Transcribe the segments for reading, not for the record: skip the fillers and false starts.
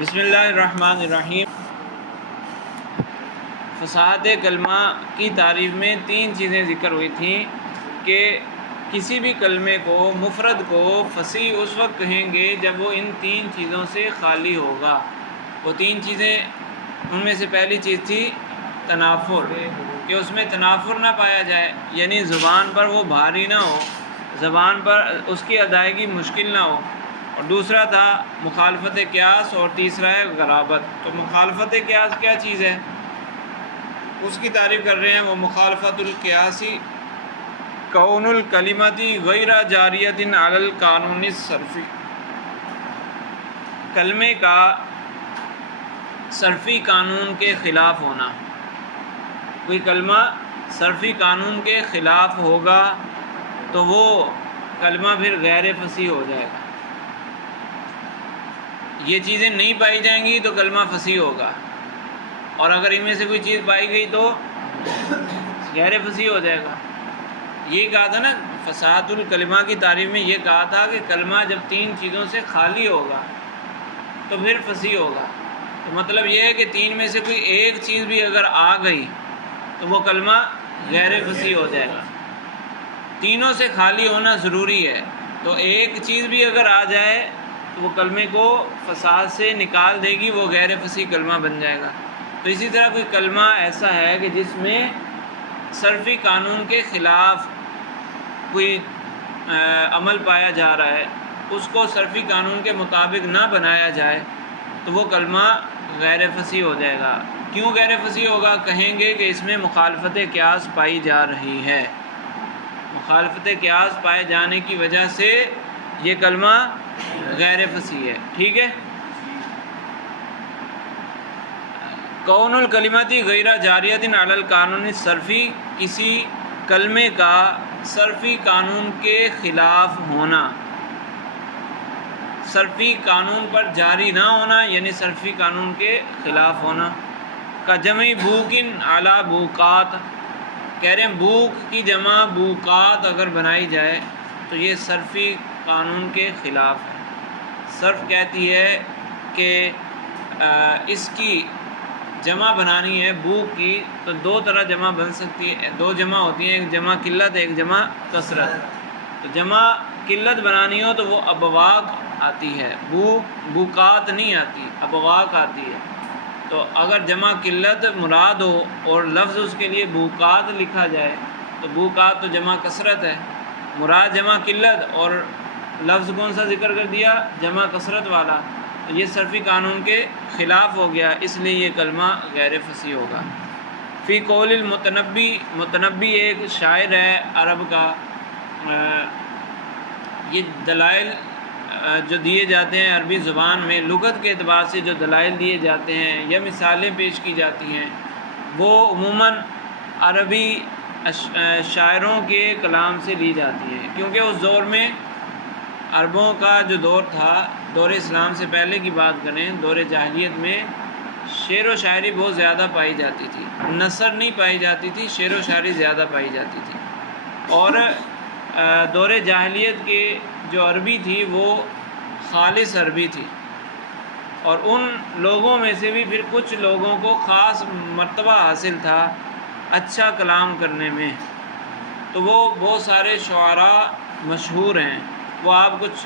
بسم اللہ الرحمن الرحیم۔ فصاحت کلمہ کی تعریف میں تین چیزیں ذکر ہوئی تھیں کہ کسی بھی کلمے کو مفرد کو فصیح اس وقت کہیں گے جب وہ ان تین چیزوں سے خالی ہوگا۔ وہ تین چیزیں، ان میں سے پہلی چیز تھی تنافر، کہ اس میں تنافر نہ پایا جائے، یعنی زبان پر وہ بھاری نہ ہو، زبان پر اس کی ادائیگی مشکل نہ ہو۔ اور دوسرا تھا مخالفت قیاس، اور تیسرا ہے غرابت۔ تو مخالفت قیاس کیا چیز ہے، اس کی تعریف کر رہے ہیں۔ وہ مخالفت القیاسی کون الکلمتی غیر جاریۃ علی القانون الصرفی، کلمے کا صرفی قانون کے خلاف ہونا۔ کوئی کلمہ صرفی قانون کے خلاف ہوگا تو وہ کلمہ پھر غیر فصیح ہو جائے گا۔ یہ چیزیں نہیں پائی جائیں گی تو کلمہ فصیح ہوگا، اور اگر ان میں سے کوئی چیز پائی گئی تو غیر فصیح ہو جائے گا۔ یہ کہا تھا نا، فصاحت الکلمہ کی تعریف میں یہ کہا تھا کہ کلمہ جب تین چیزوں سے خالی ہوگا تو پھر فصیح ہوگا۔ تو مطلب یہ ہے کہ تین میں سے کوئی ایک چیز بھی اگر آ گئی تو وہ کلمہ غیر فصیح ہو جائے گا۔ تینوں سے خالی ہونا ضروری ہے، تو ایک چیز بھی اگر آ جائے تو وہ کلمے کو فساد سے نکال دے گی، وہ غیر فصیح کلمہ بن جائے گا۔ تو اسی طرح کوئی کلمہ ایسا ہے کہ جس میں صرفی قانون کے خلاف کوئی عمل پایا جا رہا ہے، اس کو صرفی قانون کے مطابق نہ بنایا جائے تو وہ کلمہ غیر فصیح ہو جائے گا۔ کیوں غیر فصیح ہوگا؟ کہیں گے کہ اس میں مخالفت قیاس پائی جا رہی ہے، مخالفت قیاس پائے جانے کی وجہ سے یہ کلمہ غیر فصیح ہے۔ ٹھیک ہے، کون الکلمتی غیر جاریۃ علی القانون الصرفی، کسی کلمے کا صرفی قانون کے خلاف ہونا، صرفی قانون پر جاری نہ ہونا، یعنی صرفی قانون کے خلاف ہونا۔ کا جمع بوکن علی بوکات، کہہ رہے ہیں بوک کی جمع بوکات اگر بنائی جائے تو یہ صرفی قانون کے خلاف ہے۔ صرف کہتی ہے کہ اس کی جمع بنانی ہے بوک کی، تو دو طرح جمع بن سکتی ہے، دو جمع ہوتی ہیں، ایک جمع قلت ایک جمع کثرت۔ تو جمع قلت بنانی ہو تو وہ ابواق آتی ہے، بوکات نہیں آتی، ابواق آتی ہے۔ تو اگر جمع قلت مراد ہو اور لفظ اس کے لیے بوکات لکھا جائے تو بوکات تو جمع کثرت ہے، مراد جمع قلت اور لفظ کون سا ذکر کر دیا؟ جمع کثرت والا۔ تو یہ صرفی قانون کے خلاف ہو گیا، اس لیے یہ کلمہ غیر فصیح ہوگا۔ فی قول المتنبی، متنبی ایک شاعر ہے عرب کا۔ یہ دلائل جو دیے جاتے ہیں عربی زبان میں، لغت کے اعتبار سے جو دلائل دیے جاتے ہیں یا مثالیں پیش کی جاتی ہیں، وہ عموماً عربی شاعروں کے کلام سے لی جاتی ہیں، کیونکہ اس دور میں عربوں کا جو دور تھا، دور اسلام سے پہلے کی بات کریں، دور جاہلیت میں شعر و شاعری بہت زیادہ پائی جاتی تھی، نثر نہیں پائی جاتی تھی، شعر و شاعری زیادہ پائی جاتی تھی۔ اور دور جاہلیت کے جو عربی تھی وہ خالص عربی تھی، اور ان لوگوں میں سے بھی پھر کچھ لوگوں کو خاص مرتبہ حاصل تھا اچھا کلام کرنے میں، تو وہ بہت سارے شعراء مشہور ہیں۔ وہ آپ کچھ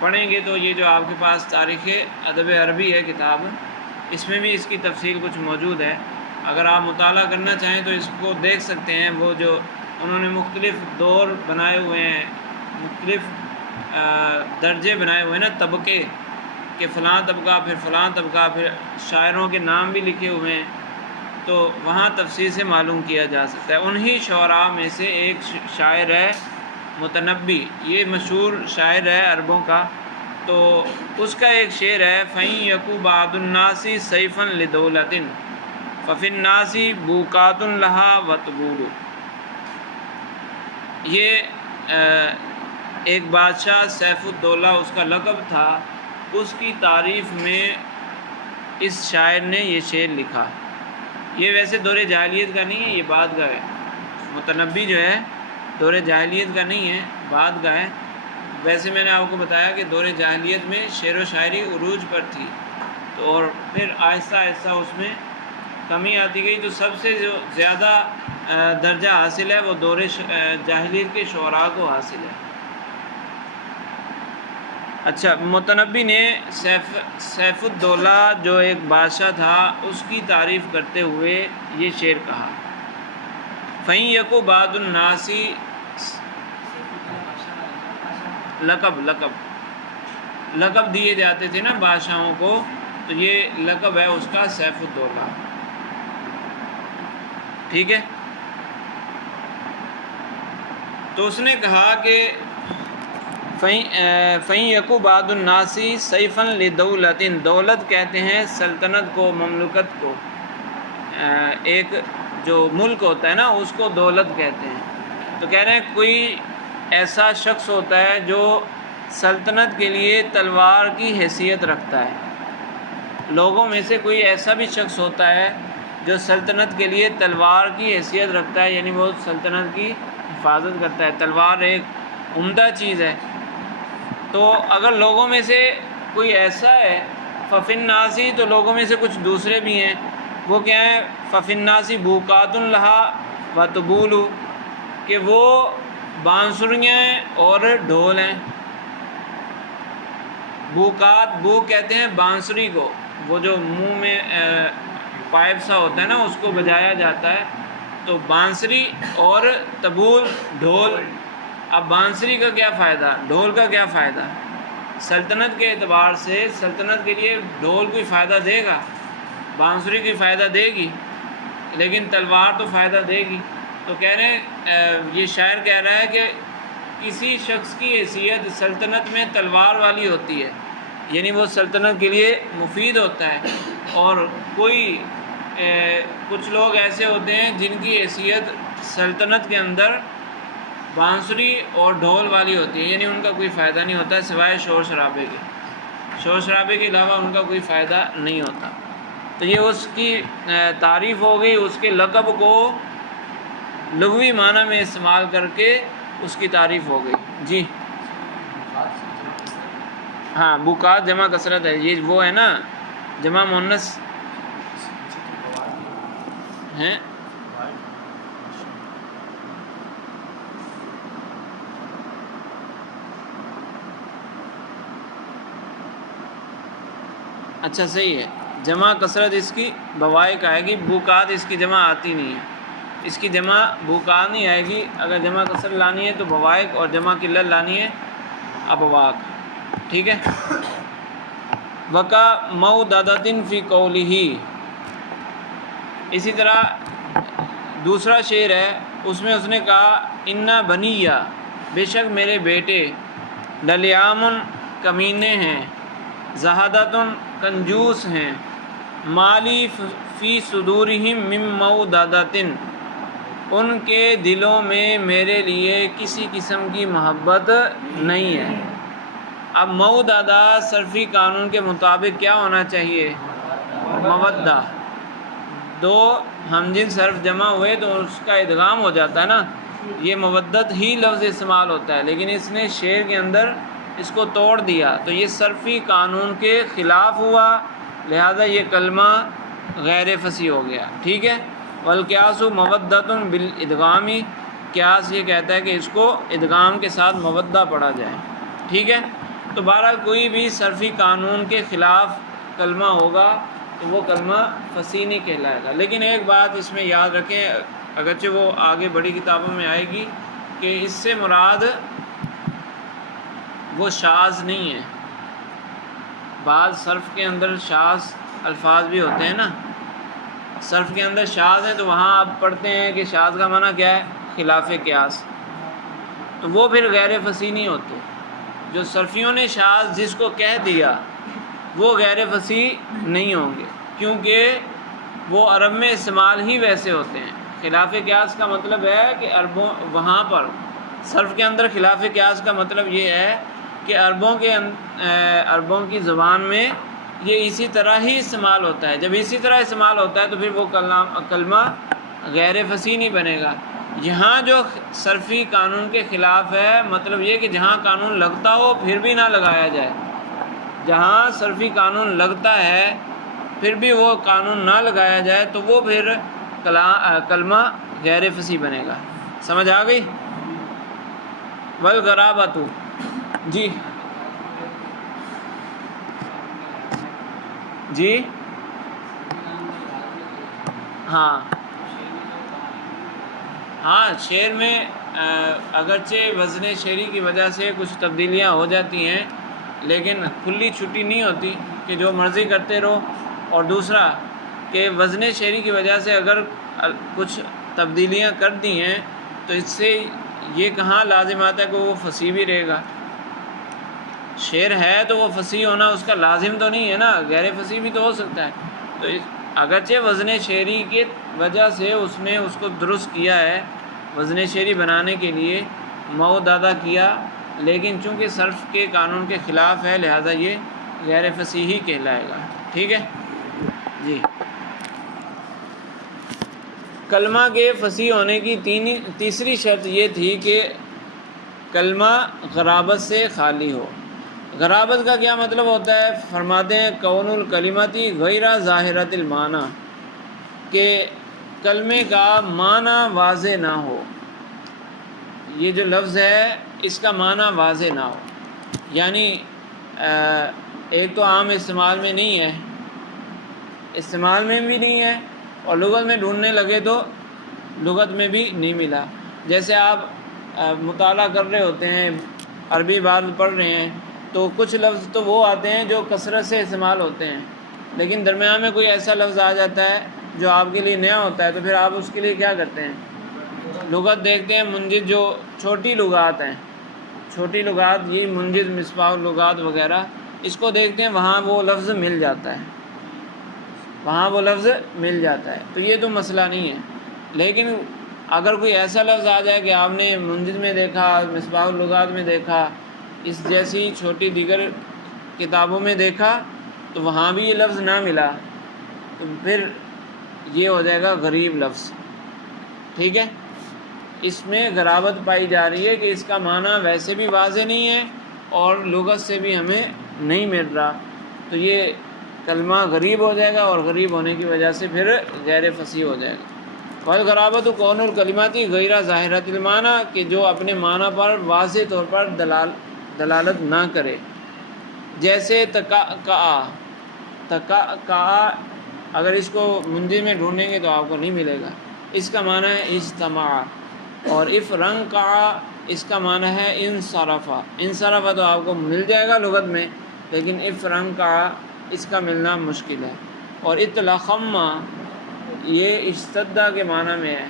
پڑھیں گے تو یہ جو آپ کے پاس تاریخ ادب عربی ہے کتاب، اس میں بھی اس کی تفصیل کچھ موجود ہے، اگر آپ مطالعہ کرنا چاہیں تو اس کو دیکھ سکتے ہیں۔ وہ جو انہوں نے مختلف دور بنائے ہوئے ہیں، مختلف درجے بنائے ہوئے ہیں نا، طبقے، کہ فلاں طبقہ پھر فلاں طبقہ، پھر شاعروں کے نام بھی لکھے ہوئے ہیں، تو وہاں تفصیل سے معلوم کیا جا سکتا ہے۔ انہی شعراء میں سے ایک شاعر ہے متنبی، یہ مشہور شاعر ہے عربوں کا۔ تو اس کا ایک شعر ہے، فَإِن يَكُ بَعْضُ النَّاسِ سَيْفًا لِدَوْلَةٍ فَفِي النَّاسِ بُوقَاتٌ لَهَا وَطُبُولُ۔ یہ ایک بادشاہ سیف الدولہ اس کا لقب تھا، اس کی تعریف میں اس شاعر نے یہ شعر لکھا۔ یہ ویسے دور جاہلیت کا نہیں ہے، یہ بعد کا ہے۔ متنبی جو ہے دور جاہلیت کا نہیں ہے، بعد کا ہے، ویسے میں نے آپ کو بتایا کہ دور جاہلیت میں شعر و شاعری عروج پر تھی، تو اور پھر آہستہ آہستہ اس میں کمی آتی گئی، تو سب سے جو زیادہ درجہ حاصل ہے وہ دور جاہلیت کے شعراء کو حاصل ہے۔ اچھا، متنبی نے سیف الدولہ جو ایک بادشاہ تھا اس کی تعریف کرتے ہوئے یہ شعر کہا، فَإِن يَكُ بَعْضُ النَّاسِ، لقب دیے جاتے تھے نا بادشاہوں کو، تو یہ لقب ہے اس کا سیف الدولہ، ٹھیک ہے۔ تو اس نے کہا کہ فَإِن يَكُ بَعْضُ النَّاسِ سَيْفًا لِدَوْلَةٍ، دولت کہتے ہیں سلطنت کو، مملکت کو، ایک جو ملک ہوتا ہے نا اس کو دولت کہتے ہیں۔ تو کہہ رہے ہیں کوئی ایسا شخص ہوتا ہے جو سلطنت کے لیے تلوار کی حیثیت رکھتا ہے، لوگوں میں سے کوئی ایسا بھی شخص ہوتا ہے جو سلطنت کے لیے تلوار کی حیثیت رکھتا ہے، یعنی وہ سلطنت کی حفاظت کرتا ہے۔ تلوار ایک عمدہ چیز ہے، تو اگر لوگوں میں سے کوئی ایسا ہے فَفِي النَّاسِ، تو لوگوں میں سے کچھ دوسرے بھی ہیں، وہ کیا ہیں؟ فَفِي النَّاسِ بُوقَاتٌ لَهَا وَطُبُولُ، کہ وہ بانسریاں اور ڈھول ہیں۔ بوقات، بو کہتے ہیں بانسری کو، وہ جو منہ میں پائپ سا ہوتا ہے نا اس کو بجایا جاتا ہے، تو بانسری اور طبول ڈھول۔ اب بانسری کا کیا فائدہ، ڈھول کا کیا فائدہ؟ سلطنت کے اعتبار سے سلطنت کے لیے ڈھول کوئی فائدہ دے گا، بانسری کوئی فائدہ دے گی، لیکن تلوار تو فائدہ دے گی۔ تو کہہ رہے ہیں یہ شاعر کہہ رہا ہے کہ کسی شخص کی حیثیت سلطنت میں تلوار والی ہوتی ہے، یعنی وہ سلطنت کے لیے مفید ہوتا ہے، اور کچھ لوگ ایسے ہوتے ہیں جن کی حیثیت سلطنت کے اندر بانسری اور ڈھول والی ہوتی ہے، یعنی ان کا کوئی فائدہ نہیں ہوتا سوائے شور شرابے کے، شور شرابے کے علاوہ ان کا کوئی فائدہ نہیں ہوتا۔ تو یہ اس کی تعریف ہو گئی، اس کے لقب کو لغوی معنی میں استعمال کر کے اس کی تعریف ہو گئی۔ جی ہاں، بوقات جمع کثرت ہے، یہ وہ ہے نا جمع مؤنث ہیں۔ اچھا صحیح ہے، جمع کثرت اس کی بوائق آئے گی، بوقات اس کی جمع آتی نہیں ہے، اس کی جمع بوقات نہیں آئے گی، اگر جمع کثرت لانی ہے تو بوائق، اور جمع قلت لانی ہے ابواق، ٹھیک ہے۔ وَقَا مَوْدَدَةٍ فِي قَوْلِهِ، اسی طرح دوسرا شعر ہے، اس میں اس نے کہا اِنَّ بَنِیَّ، بے شک میرے بیٹے، لَلِعَامٌ کمینے ہیں، زَہَدَةٌ کنجوس ہیں، مالی فی صدورہم من موددۃ، ان کے دلوں میں میرے لیے کسی قسم کی محبت نہیں ہے۔ اب موددہ صرفی قانون کے مطابق کیا ہونا چاہیے؟ مودہ، دو ہمجنس حرف جمع ہوئے تو اس کا ادغام ہو جاتا ہے نا، یہ مودت ہی لفظ استعمال ہوتا ہے، لیکن اس نے شعر کے اندر اس کو توڑ دیا، تو یہ صرفی قانون کے خلاف ہوا، لہذا یہ کلمہ غیر فصیح ہو گیا، ٹھیک ہے۔ والقیاس مودۃ بالادغام، قیاس یہ کہتا ہے کہ اس کو ادغام کے ساتھ مودہ پڑھا جائے، ٹھیک ہے۔ تو بہرحال کوئی بھی صرفی قانون کے خلاف کلمہ ہوگا تو وہ کلمہ فصیح نہیں کہلائے گا۔ لیکن ایک بات اس میں یاد رکھیں، اگرچہ وہ آگے بڑی کتابوں میں آئے گی، کہ اس سے مراد وہ شاذ نہیں ہے، بعض صرف کے اندر شاذ الفاظ بھی ہوتے ہیں نا، صرف کے اندر شاذ ہے تو وہاں آپ پڑھتے ہیں کہ شاذ کا معنی کیا ہے؟ خلاف قیاس، تو وہ پھر غیر فصیح نہیں ہوتے۔ جو صرفیوں نے شاذ جس کو کہہ دیا وہ غیر فصیح نہیں ہوں گے، کیونکہ وہ عرب میں استعمال ہی ویسے ہوتے ہیں۔ خلاف قیاس کا مطلب ہے کہ عربوں وہاں پر صرف کے اندر خلاف قیاس کا مطلب یہ ہے کہ عربوں کی زبان میں یہ اسی طرح ہی استعمال ہوتا ہے، جب اسی طرح استعمال ہوتا ہے تو پھر وہ کلمہ غیر فصیح نہیں بنے گا۔ یہاں جو صرفی قانون کے خلاف ہے، مطلب یہ کہ جہاں قانون لگتا ہو پھر بھی نہ لگایا جائے، جہاں صرفی قانون لگتا ہے پھر بھی وہ قانون نہ لگایا جائے تو وہ پھر کلمہ غیر فصیح بنے گا۔ سمجھ آ گئی؟ والغرابۃ، جی جی ہاں ہاں، شعر میں اگرچہ وزن شعری کی وجہ سے کچھ تبدیلیاں ہو جاتی ہیں، لیکن کھلی چھٹی نہیں ہوتی کہ جو مرضی کرتے رہو۔ اور دوسرا کہ وزن شعری کی وجہ سے اگر کچھ تبدیلیاں کر دی ہیں تو اس سے یہ کہاں لازم آتا ہے کہ وہ فصیح بھی رہے گا۔ شعر ہے تو وہ فصیح ہونا اس کا لازم تو نہیں ہے نا، غیر فصیح بھی تو ہو سکتا ہے۔ تو اگرچہ وزن شعری کی وجہ سے اس نے اس کو درست کیا ہے، وزن شعری بنانے کے لیے مؤد ادا کیا، لیکن چونکہ صرف کے قانون کے خلاف ہے لہذا یہ غیر فصیح ہی کہلائے گا۔ ٹھیک ہے جی۔ کلمہ کے فصیح ہونے کی تیسری شرط یہ تھی کہ کلمہ غرابت سے خالی ہو۔ غرابت کا کیا مطلب ہوتا ہے؟ فرماتے ہیں کون الکلمتی غیر ظاہرۃ المعنی، کہ کلمے کا معنی واضح نہ ہو۔ یہ جو لفظ ہے اس کا معنی واضح نہ ہو، یعنی ایک تو عام استعمال میں نہیں ہے، استعمال میں بھی نہیں ہے، اور لغت میں ڈھونڈنے لگے تو لغت میں بھی نہیں ملا۔ جیسے آپ مطالعہ کر رہے ہوتے ہیں، عربی بات پڑھ رہے ہیں تو کچھ لفظ تو وہ آتے ہیں جو کثرت سے استعمال ہوتے ہیں، لیکن درمیان میں کوئی ایسا لفظ آ جاتا ہے جو آپ کے لیے نیا ہوتا ہے، تو پھر آپ اس کے لیے کیا کرتے ہیں؟ لغت دیکھتے ہیں، منجد جو چھوٹی لغات ہیں، چھوٹی لغات یہ منجد، مصباح اللغات وغیرہ، اس کو دیکھتے ہیں، وہاں وہ لفظ مل جاتا ہے، وہاں وہ لفظ مل جاتا ہے، تو یہ تو مسئلہ نہیں ہے۔ لیکن اگر کوئی ایسا لفظ آ جائے کہ آپ نے منجد میں دیکھا، مصباح اللغات میں دیکھا، اس جیسی چھوٹی دیگر کتابوں میں دیکھا تو وہاں بھی یہ لفظ نہ ملا، تو پھر یہ ہو جائے گا غریب لفظ۔ ٹھیک ہے، اس میں غرابت پائی جا رہی ہے کہ اس کا معنی ویسے بھی واضح نہیں ہے اور لغت سے بھی ہمیں نہیں مل رہا، تو یہ کلمہ غریب ہو جائے گا، اور غریب ہونے کی وجہ سے پھر غیر فصیح ہو جائے گا۔ والغرابۃ کون الکلماتی غیر ظاہرۃ المعنی، کہ جو اپنے معنی پر واضح طور پر دلالت نہ کرے، جیسے تقاء، اگر اس کو منجد میں ڈھونڈیں گے تو آپ کو نہیں ملے گا، اس کا معنی ہے اجتماع، اور افرنقع اس کا معنی ہے انصرفا۔ انصرفا تو آپ کو مل جائے گا لغت میں، لیکن افرنقع اس کا ملنا مشکل ہے۔ اور اطلقما یہ اشتدہ کے معنی میں ہے،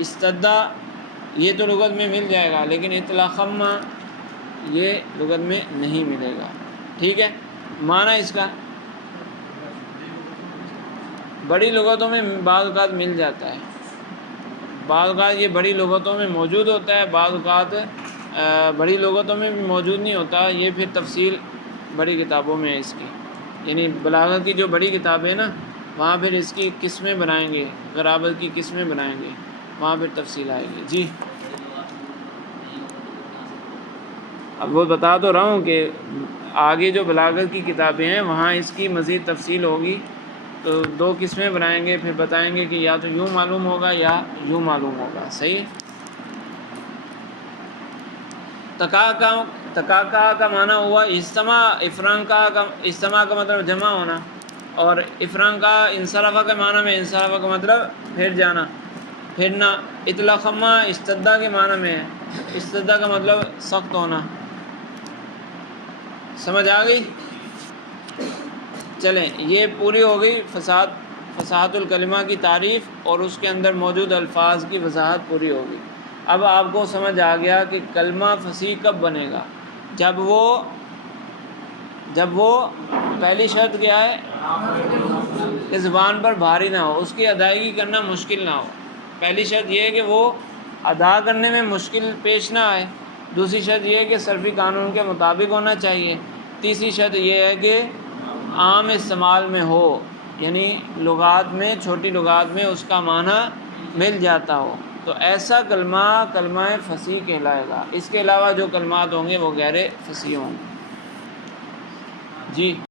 اشتدہ یہ تو لغت میں مل جائے گا، لیکن اطلقما یہ لغت میں نہیں ملے گا۔ ٹھیک ہے، معنی اس کا بڑی لغتوں میں بعض اوقات مل جاتا ہے، بعض اوقات یہ بڑی لغتوں میں موجود ہوتا ہے، بعض اوقات بڑی لغتوں میں بھی موجود نہیں ہوتا۔ یہ پھر تفصیل بڑی کتابوں میں ہے اس کی، یعنی بلاغت کی جو بڑی کتابیں ہیں نا، وہاں پھر اس کی قسمیں بنائیں گے، غرابت کی قسمیں بنائیں گے، وہاں پھر تفصیل آئے گی۔ جی اب وہ بتا تو رہا ہوں کہ آگے جو بلاغت کی کتابیں ہیں وہاں اس کی مزید تفصیل ہوگی، تو دو قسمیں بنائیں گے، پھر بتائیں گے کہ یا تو یوں معلوم ہوگا یا یوں معلوم ہوگا۔ صحیح۔ تقاقع کا معنی ہوا اجتماع، افرنقع کا اجتماع کا مطلب جمع ہونا، اور افرنقع انصرفہ کے معنی میں انصرفہ کا مطلب پھر جانا، پھرنا۔ اطلقما اشتدہ کے معنی میں ہے، اشتدہ کا مطلب سخت ہونا۔ سمجھ آ گئی؟ چلیں، یہ پوری ہو گئی فصاحت الکلمہ کی تعریف اور اس کے اندر موجود الفاظ کی وضاحت پوری ہو گئی۔ اب آپ کو سمجھ آ گیا کہ کلمہ فصیح کب بنے گا؟ جب وہ پہلی شرط کیا ہے کہ زبان پر بھاری نہ ہو، اس کی ادائیگی کرنا مشکل نہ ہو۔ پہلی شرط یہ ہے کہ وہ ادا کرنے میں مشکل پیش نہ آئے، دوسری شرط یہ ہے کہ صرفی قانون کے مطابق ہونا چاہیے، تیسری شرط یہ ہے کہ عام استعمال میں ہو، یعنی لغات میں، چھوٹی لغات میں اس کا معنی مل جاتا ہو، تو ایسا کلمہ کلمہ فصیح کہلائے گا. اس کے علاوہ جو کلمات ہوں گے وہ غیر فصیح ہوں گے. جی